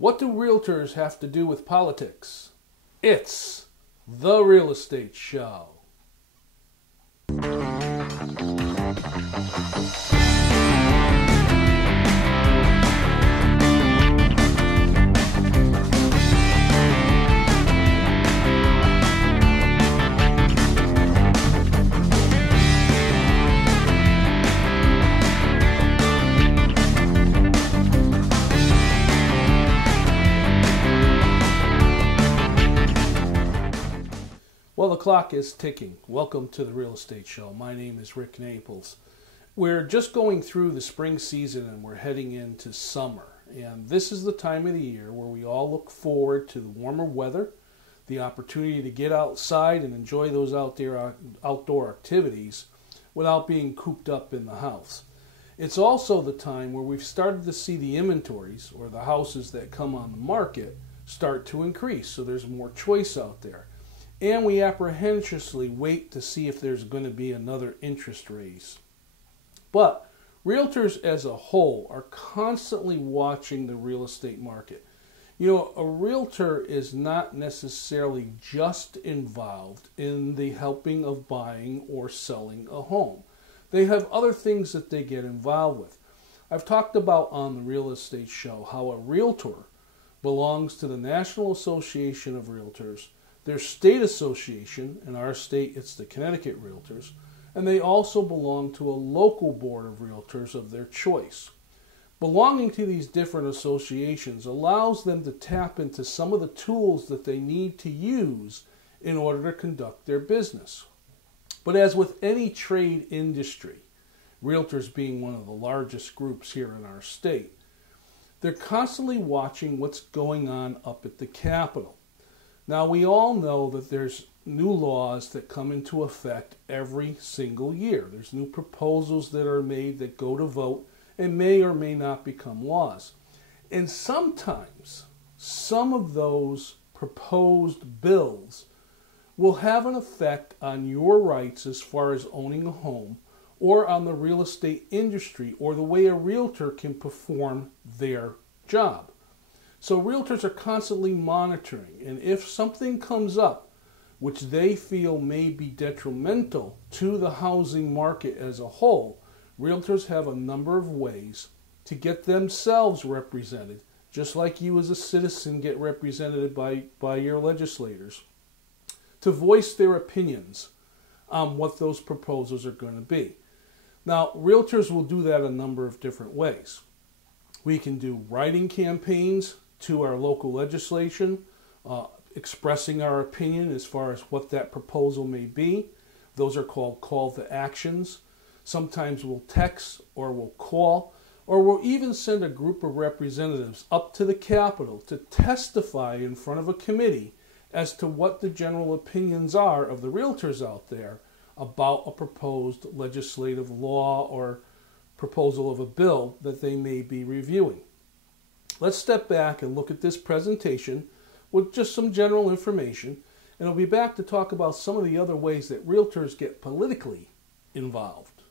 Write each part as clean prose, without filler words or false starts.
What do realtors have to do with politics? It's the Real Estate Show. Well, the clock is ticking. Welcome to the Real Estate Show. My name is Rick Naples. We're just going through the spring season and we're heading into summer. And this is the time of the year where we all look forward to the warmer weather, the opportunity to get outside and enjoy those outdoor activities without being cooped up in the house. It's also the time where we've started to see the inventories, or the houses that come on the market, start to increase. So there's more choice out there. And we apprehensively wait to see if there's going to be another interest raise. But realtors as a whole are constantly watching the real estate market. You know, a realtor is not necessarily just involved in the helping of buying or selling a home. They have other things that they get involved with. I've talked about on the Real Estate Show how a realtor belongs to the National Association of Realtors, their state association. In our state, it's the Connecticut Realtors, and they also belong to a local board of realtors of their choice. Belonging to these different associations allows them to tap into some of the tools that they need to use in order to conduct their business. But as with any trade industry, realtors being one of the largest groups here in our state, they're constantly watching what's going on up at the Capitol. Now, we all know that there's new laws that come into effect every single year. There's new proposals that are made that go to vote and may or may not become laws. And sometimes some of those proposed bills will have an effect on your rights as far as owning a home, or on the real estate industry, or the way a realtor can perform their job. So realtors are constantly monitoring, and if something comes up which they feel may be detrimental to the housing market as a whole, realtors have a number of ways to get themselves represented, just like you as a citizen get represented by your legislators, to voice their opinions on what those proposals are going to be. Now, realtors will do that a number of different ways. We can do writing campaigns to our local legislation, expressing our opinion as far as what that proposal may be. Those are called call to actions. Sometimes we'll text, or we'll call, or we'll even send a group of representatives up to the Capitol to testify in front of a committee as to what the general opinions are of the realtors out there about a proposed legislative law or proposal of a bill that they may be reviewing. Let's step back and look at this presentation with just some general information, and I'll be back to talk about some of the other ways that realtors get politically involved.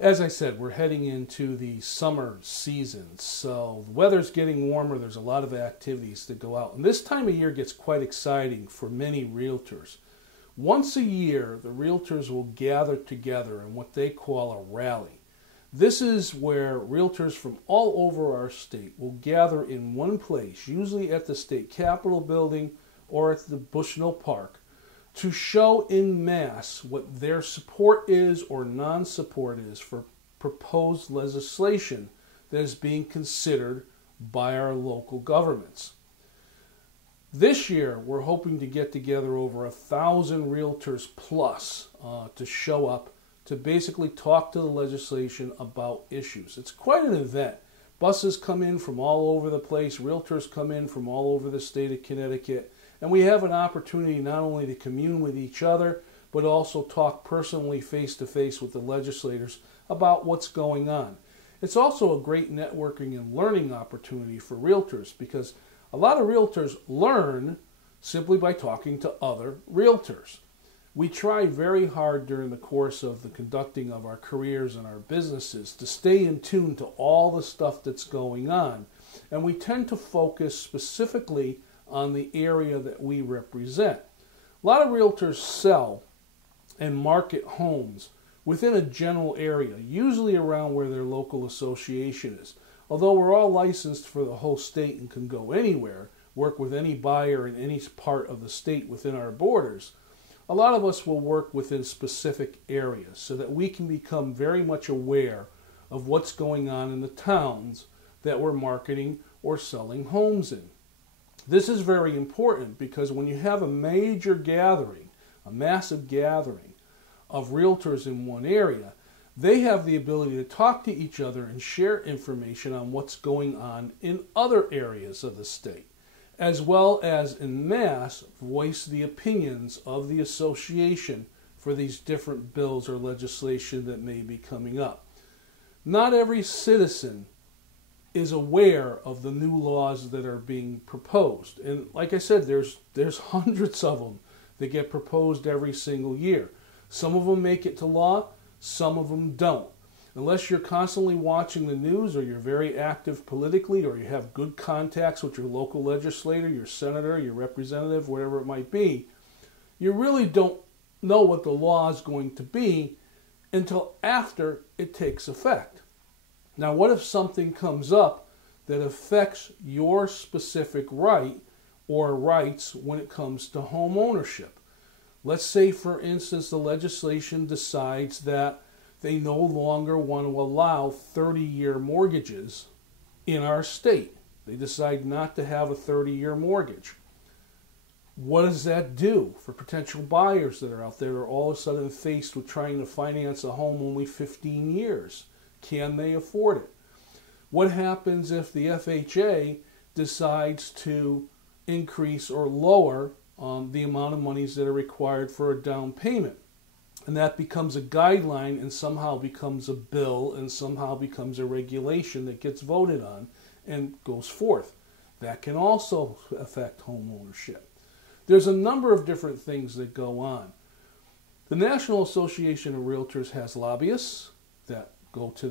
As I said, we're heading into the summer season, so the weather's getting warmer. There's a lot of activities that go out, and this time of year gets quite exciting for many realtors. Once a year, the realtors will gather together in what they call a rally. This is where realtors from all over our state will gather in one place, usually at the state capitol building or at the Bushnell Park, to show in mass what their support is or non-support is for proposed legislation that is being considered by our local governments. This year, we're hoping to get together over 1,000 realtors plus to show up to basically talk to the legislation about issues. It's quite an event. Buses come in from all over the place, realtors come in from all over the state of Connecticut, and we have an opportunity not only to commune with each other, but also talk personally face-to-face with the legislators about what's going on. It's also a great networking and learning opportunity for realtors because a lot of realtors learn simply by talking to other realtors. We try very hard during the course of the conducting of our careers and our businesses to stay in tune to all the stuff that's going on, and we tend to focus specifically on the area that we represent. A lot of realtors sell and market homes within a general area, usually around where their local association is. Although we're all licensed for the whole state and can go anywhere, work with any buyer in any part of the state within our borders, a lot of us will work within specific areas so that we can become very much aware of what's going on in the towns that we're marketing or selling homes in. This is very important because when you have a major gathering, a massive gathering of realtors in one area, they have the ability to talk to each other and share information on what's going on in other areas of the state, as well as en masse voice the opinions of the association for these different bills or legislation that may be coming up. Not every citizen is aware of the new laws that are being proposed. And like I said, there's hundreds of them that get proposed every single year. Some of them make it to law, some of them don't. Unless you're constantly watching the news or you're very active politically or you have good contacts with your local legislator, your senator, your representative, whatever it might be, you really don't know what the law is going to be until after it takes effect. Now, what if something comes up that affects your specific right or rights when it comes to home ownership? Let's say, for instance, the legislation decides that they no longer want to allow 30-year mortgages in our state. They decide not to have a 30-year mortgage. What does that do for potential buyers that are out there that are all of a sudden faced with trying to finance a home only 15 years? Can they afford it? What happens if the FHA decides to increase or lower the amount of monies that are required for a down payment? And that becomes a guideline and somehow becomes a bill and somehow becomes a regulation that gets voted on and goes forth. That can also affect home ownership. There's a number of different things that go on. The National Association of Realtors has lobbyists that go to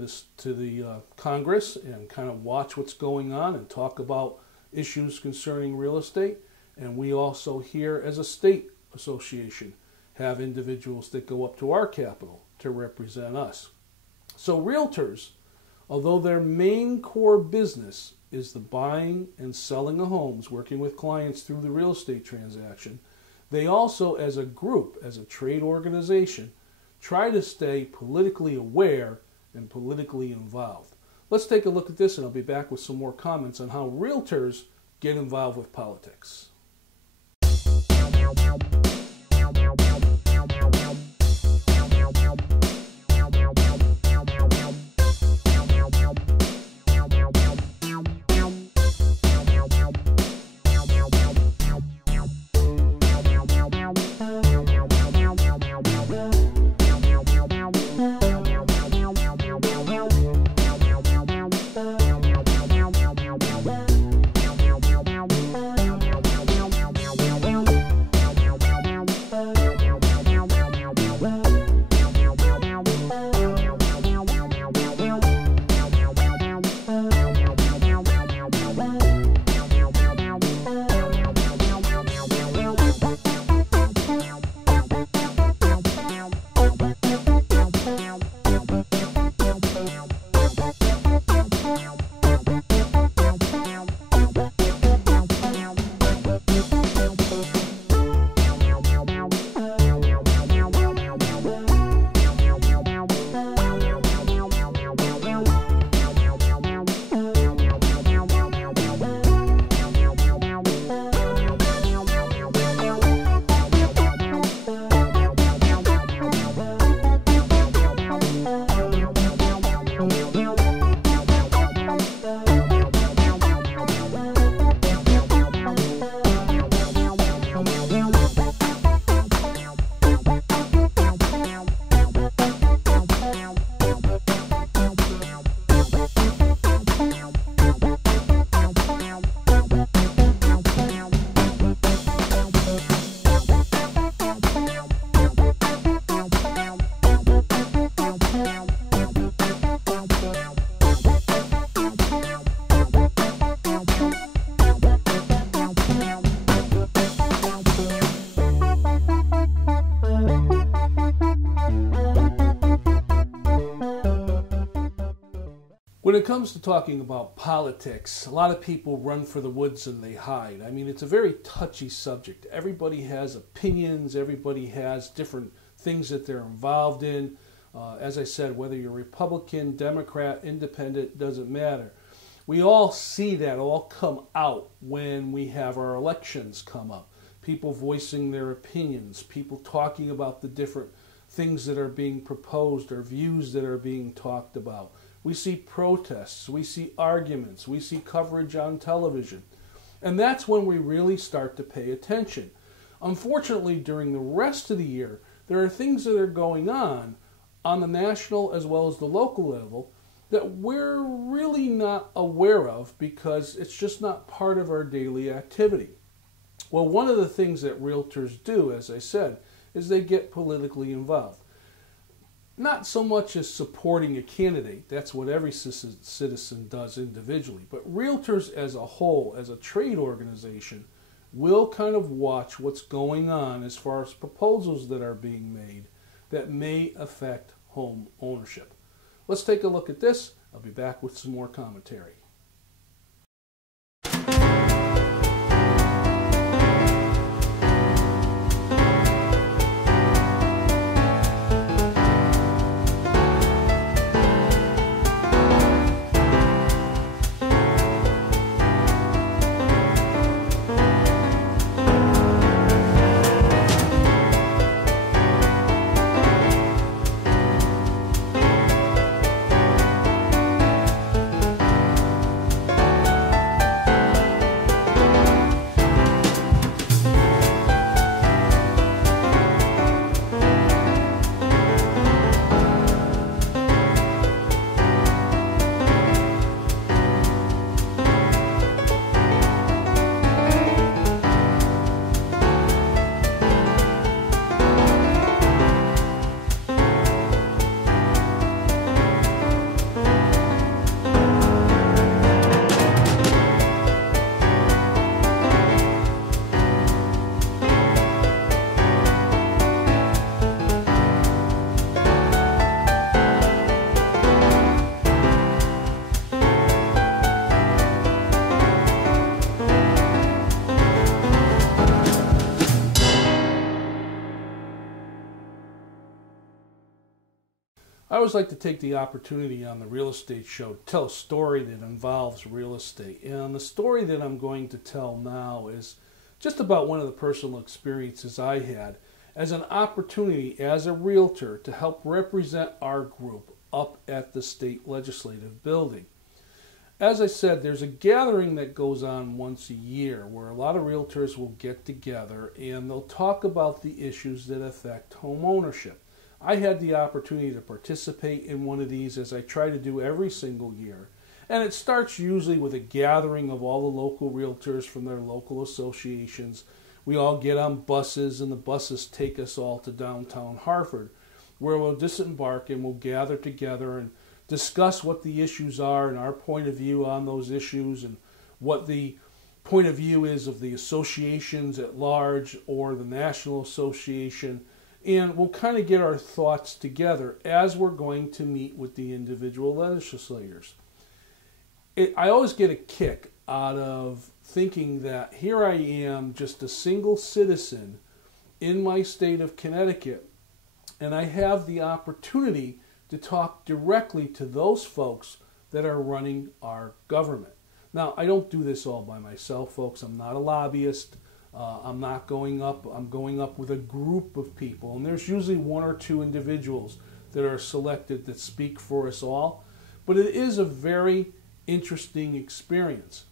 the Congress and kind of watch what's going on and talk about issues concerning real estate. And we also here as a state association have individuals that go up to our capital to represent us. So realtors, although their main core business is the buying and selling of homes, working with clients through the real estate transaction, they also, as a group, as a trade organization, try to stay politically aware and politically involved. Let's take a look at this, and I'll be back with some more comments on how realtors get involved with politics. When it comes to talking about politics, a lot of people run for the woods and they hide. I mean, it's a very touchy subject. Everybody has opinions, everybody has different things that they're involved in. As I said, whether you're Republican, Democrat, Independent, doesn't matter. We all see that all come out when we have our elections come up. People voicing their opinions, people talking about the different things that are being proposed or views that are being talked about. We see protests, we see arguments, we see coverage on television. And that's when we really start to pay attention. Unfortunately, during the rest of the year, there are things that are going on the national as well as the local level that we're really not aware of because it's just not part of our daily activity. Well, one of the things that realtors do, as I said, is they get politically involved. Not so much as supporting a candidate, that's what every citizen does individually, but realtors as a whole, as a trade organization, will kind of watch what's going on as far as proposals that are being made that may affect home ownership. Let's take a look at this. I'll be back with some more commentary. I always like to take the opportunity on the real estate show to tell a story that involves real estate. And the story that I'm going to tell now is just about one of the personal experiences I had as an opportunity as a realtor to help represent our group up at the state legislative building. As I said, there's a gathering that goes on once a year where a lot of realtors will get together and they'll talk about the issues that affect home ownership. I had the opportunity to participate in one of these, as I try to do every single year. And it starts usually with a gathering of all the local realtors from their local associations. We all get on buses, and the buses take us all to downtown Hartford, where we'll disembark and we'll gather together and discuss what the issues are and our point of view on those issues and what the point of view is of the associations at large or the National Association. And we'll kind of get our thoughts together as we're going to meet with the individual legislators. I always get a kick out of thinking that here I am, just a single citizen in my state of Connecticut, and I have the opportunity to talk directly to those folks that are running our government. Now, I don't do this all by myself, folks. I'm not a lobbyist. I'm not going up. I'm going up with a group of people, and there's usually one or two individuals that are selected that speak for us all. But it is a very interesting experience.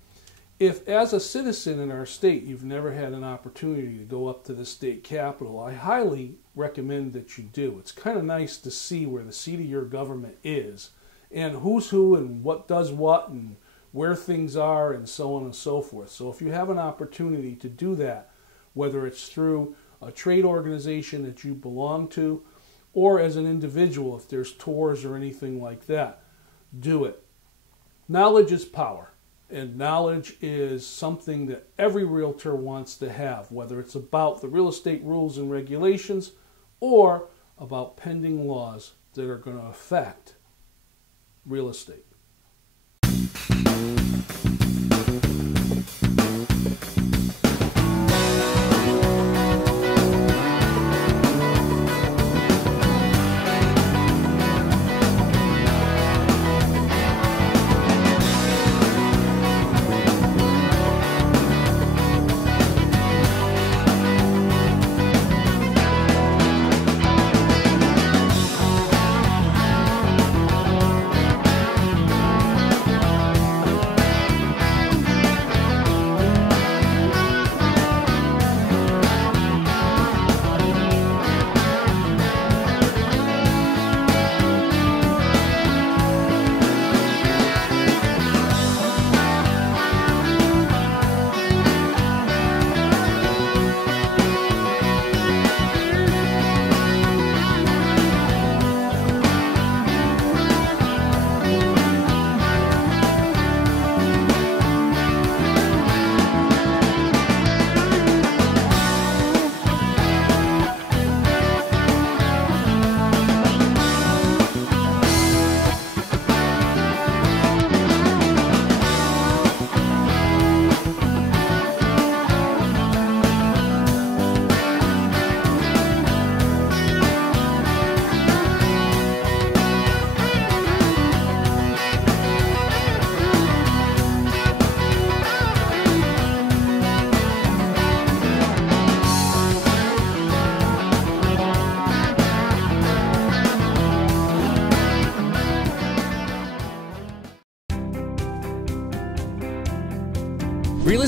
If, as a citizen in our state, you've never had an opportunity to go up to the state capitol, I highly recommend that you do. It's kind of nice to see where the seat of your government is, and who's who, and what does what, and where things are, and so on and so forth. So if you have an opportunity to do that, whether it's through a trade organization that you belong to, or as an individual, if there's tours or anything like that, do it. Knowledge is power, and knowledge is something that every realtor wants to have, whether it's about the real estate rules and regulations or about pending laws that are going to affect real estate.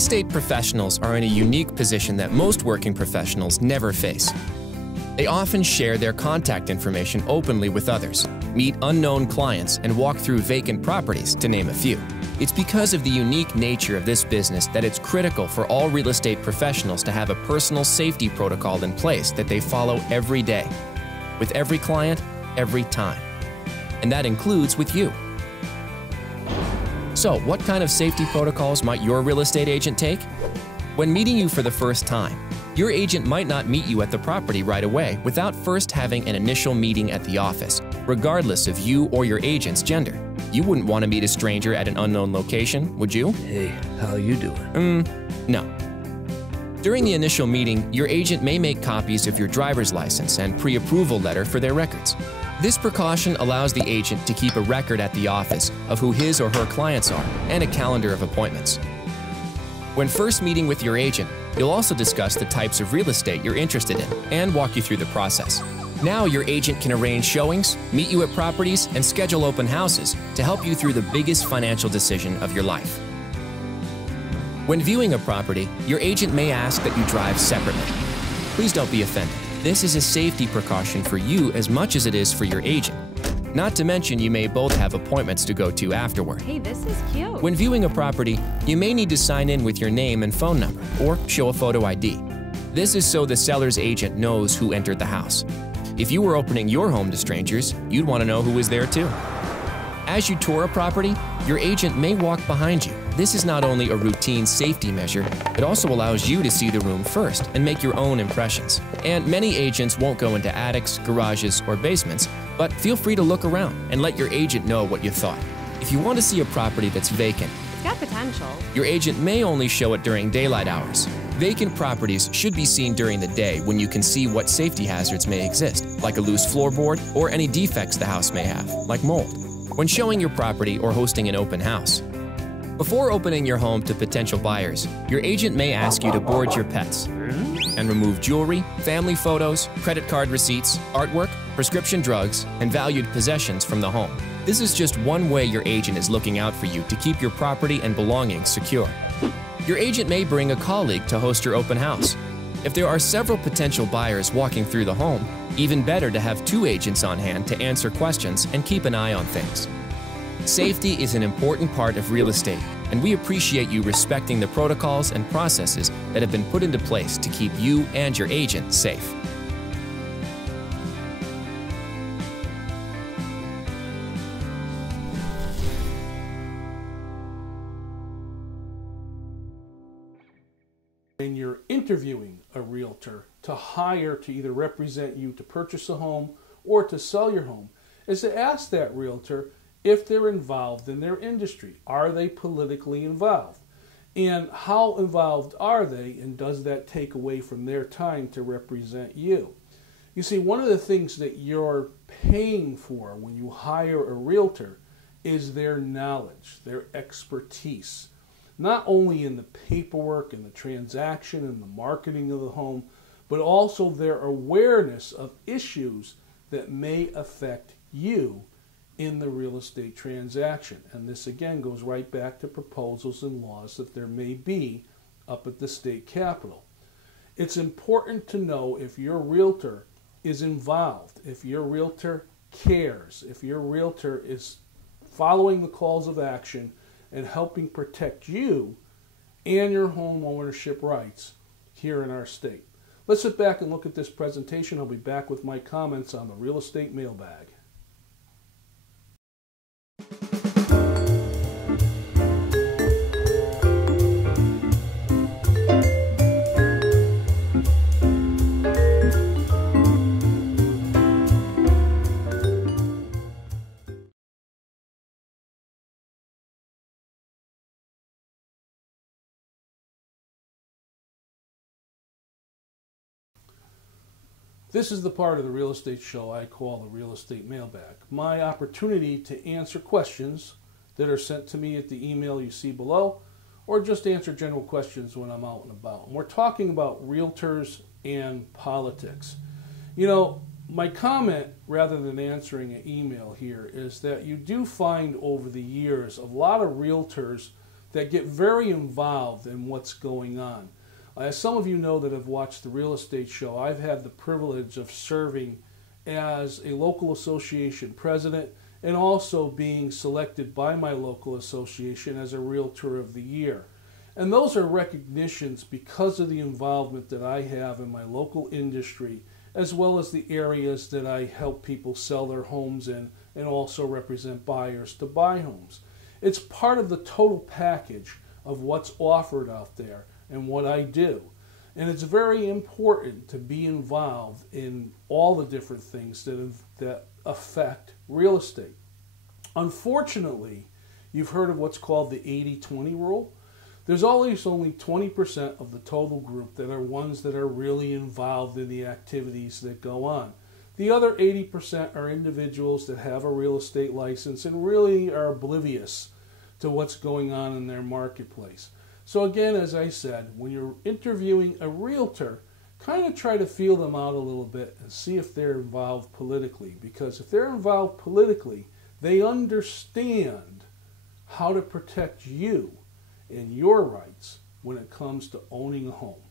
estate professionals are in a unique position that most working professionals never face. They often share their contact information openly with others, meet unknown clients, and walk through vacant properties, to name a few. It's because of the unique nature of this business that it's critical for all real estate professionals to have a personal safety protocol in place that they follow every day, with every client, every time. And that includes with you. So, what kind of safety protocols might your real estate agent take? When meeting you for the first time, your agent might not meet you at the property right away without first having an initial meeting at the office, regardless of you or your agent's gender. You wouldn't want to meet a stranger at an unknown location, would you? Hey, how you doing? No. During the initial meeting, your agent may make copies of your driver's license and pre-approval letter for their records. This precaution allows the agent to keep a record at the office of who his or her clients are and a calendar of appointments. When first meeting with your agent, you'll also discuss the types of real estate you're interested in and walk you through the process. Now your agent can arrange showings, meet you at properties, and schedule open houses to help you through the biggest financial decision of your life. When viewing a property, your agent may ask that you drive separately. Please don't be offended. This is a safety precaution for you as much as it is for your agent. Not to mention you may both have appointments to go to afterward. Hey, this is cute. When viewing a property, you may need to sign in with your name and phone number or show a photo ID. This is so the seller's agent knows who entered the house. If you were opening your home to strangers, you'd want to know who was there too. As you tour a property, your agent may walk behind you. This is not only a routine safety measure, it also allows you to see the room first and make your own impressions. And many agents won't go into attics, garages, or basements, but feel free to look around and let your agent know what you thought. If you want to see a property that's vacant, It's got potential. your agent may only show it during daylight hours. Vacant properties should be seen during the day when you can see what safety hazards may exist, like a loose floorboard or any defects the house may have, like mold. When showing your property or hosting an open house, before opening your home to potential buyers, your agent may ask you to board your pets and remove jewelry, family photos, credit card receipts, artwork, prescription drugs, and valued possessions from the home. This is just one way your agent is looking out for you to keep your property and belongings secure. Your agent may bring a colleague to host your open house. If there are several potential buyers walking through the home, even better to have two agents on hand to answer questions and keep an eye on things. Safety is an important part of real estate, and we appreciate you respecting the protocols and processes that have been put into place to keep you and your agent safe. When you're interviewing a realtor to hire to either represent you to purchase a home or to sell your home, is to ask that realtor if they're involved in their industry. Are they politically involved? And how involved are they, and does that take away from their time to represent you? You see, one of the things that you're paying for when you hire a realtor is their knowledge, their expertise. Not only in the paperwork and the transaction and the marketing of the home, but also their awareness of issues that may affect you in the real estate transaction. And this again goes right back to proposals and laws that there may be up at the state capitol. It's important to know if your realtor is involved, if your realtor cares, if your realtor is following the calls of action and helping protect you and your home ownership rights here in our state. Let's sit back and look at this presentation. I'll be back with my comments on the real estate mailbag. This is the part of the real estate show I call the real estate mailbag. My opportunity to answer questions that are sent to me at the email you see below, or just answer general questions when I'm out and about. And we're talking about realtors and politics. You know, my comment, rather than answering an email here, is that you do find over the years a lot of realtors that get very involved in what's going on. As some of you know that have watched the Real Estate Show, I've had the privilege of serving as a local association president and also being selected by my local association as a Realtor of the Year. And those are recognitions because of the involvement that I have in my local industry, as well as the areas that I help people sell their homes in and also represent buyers to buy homes. It's part of the total package of what's offered out there and what I do. And it's very important to be involved in all the different things that affect real estate. Unfortunately, you've heard of what's called the 80-20 rule. There's always only 20% of the total group that are ones that are really involved in the activities that go on. The other 80% are individuals that have a real estate license and really are oblivious to what's going on in their marketplace. So again, as I said, when you're interviewing a realtor, kind of try to feel them out a little bit and see if they're involved politically. Because if they're involved politically, they understand how to protect you and your rights when it comes to owning a home.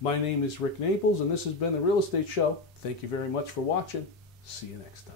My name is Rick Naples, and this has been The Real Estate Show. Thank you very much for watching. See you next time.